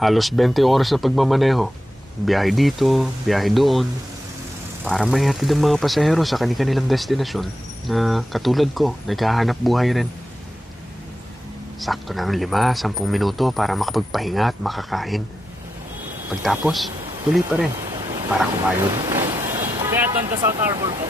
Halos 20 oras na pagmamaneho. Biyahe dito, biyahe doon. Para maihatid ang mga pasahero sa kanilang destinasyon na katulad ko, naghahanap buhay rin. Sakto na ng 5-10 minuto para makapagpahinga at makakain. Pagtapos, tuloy pa rin para kumayod. Kaya doon ka South Harbor po.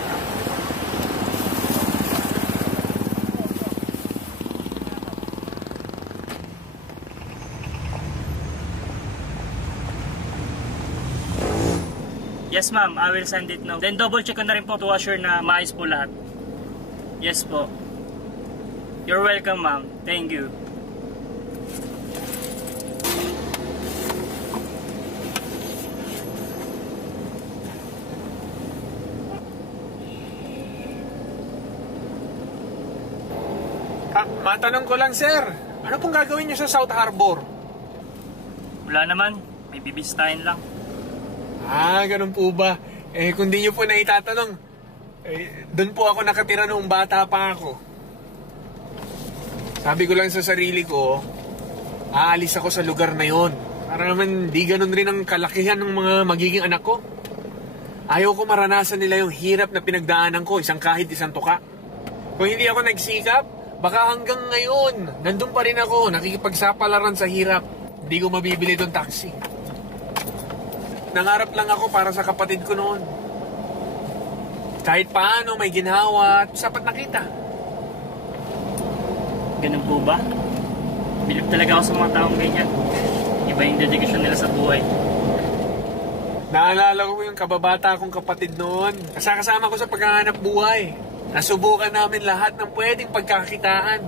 Yes ma'am, I will send it now. Then double check ko na rin po to assure na maayos po lahat. Yes po. You're welcome ma'am. Thank you. Matanong ko lang, sir. Ano pong gagawin niyo sa South Harbor? Wala naman. May bibisitahin lang. Ganun po ba? Kung di niyo po na itatanong, doon po ako nakatira noong bata pa ako. Sabi ko lang sa sarili ko, aalis ako sa lugar na yon. Para naman di ganun rin ang kalakihan ng mga magiging anak ko. Ayaw ko maranasan nila yung hirap na pinagdaanan ko, kahit isang tuka. Kung hindi ako nagsikap, baka hanggang ngayon, nandun pa rin ako, nakikipagsapalaran sa hirap. Hindi ko mabibili doon taxi. Nangarap lang ako para sa kapatid ko noon. Kahit paano may ginhawa at sapat na kita. Ganun po ba? Bilib talaga ako sa mga taong ganyan. Iba yung dedikasyon nila sa buhay. Naalala ko yung kababata kong kapatid noon. Kasama ko sa paghahanap buhay. Nasubukan namin lahat ng pwedeng pagkakitaan.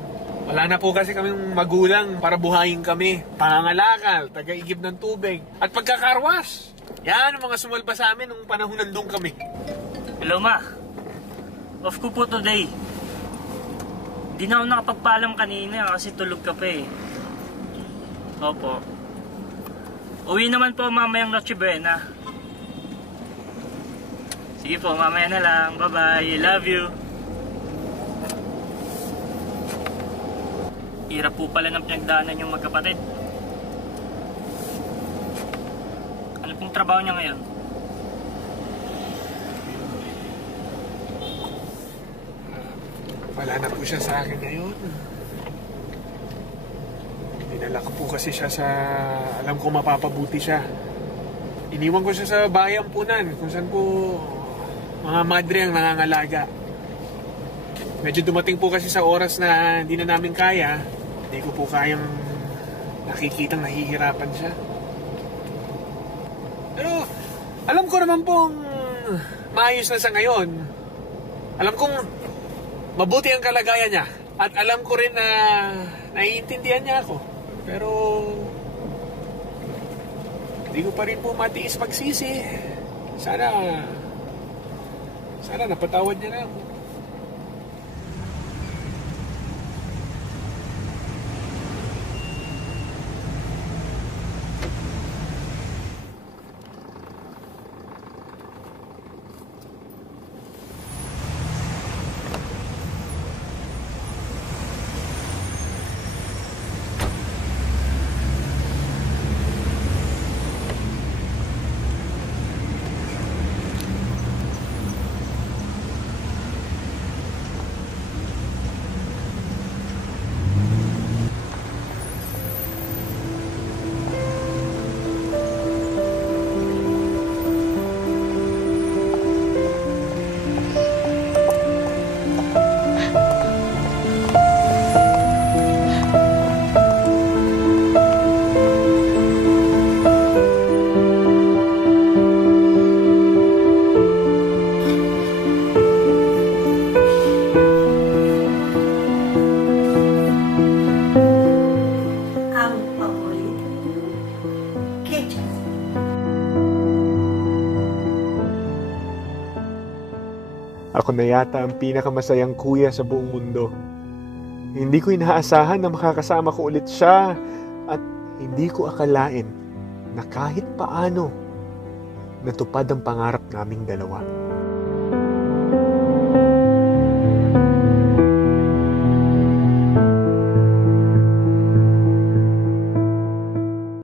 Wala na po kasi kaming magulang para buhayin kami. Pangangalakal, taga-igib ng tubig, at pagkakarwas. Yan ang mga sumalba sa amin nung panahon nandun kami. Hello ma. Off ko po today. Hindi na ako nakapagpaalam kanina kasi tulog ka pa eh. Opo. Uwi naman po mamayang Noche Buena. Sige po, mamaya na lang. Bye-bye. Love you. Hirap po pala ng pinagdaanan yung magkapatid. Ano pong trabaho niya ngayon? Wala na po siya sa akin ngayon. Dinala ko po kasi siya sa... Alam ko mapapabuti siya. Iniwan ko siya sa bayan punan kung saan po mga madre ang nangangalaga. Medyo dumating po kasi sa oras na hindi na namin kaya. Hindi ko po kayang nakikitang nahihirapan siya. Pero alam ko naman pong maayos na sa ngayon. Alam kong mabuti ang kalagayan niya. At alam ko rin na naiintindihan niya ako. Pero hindi ko pa rin po matiis magsisi. Sana napatawad niya na ako. Ako na yata ang pinakamasayang kuya sa buong mundo. Hindi ko inaasahan na makakasama ko ulit siya at hindi ko akalain na kahit paano natupad ang pangarap naming dalawa.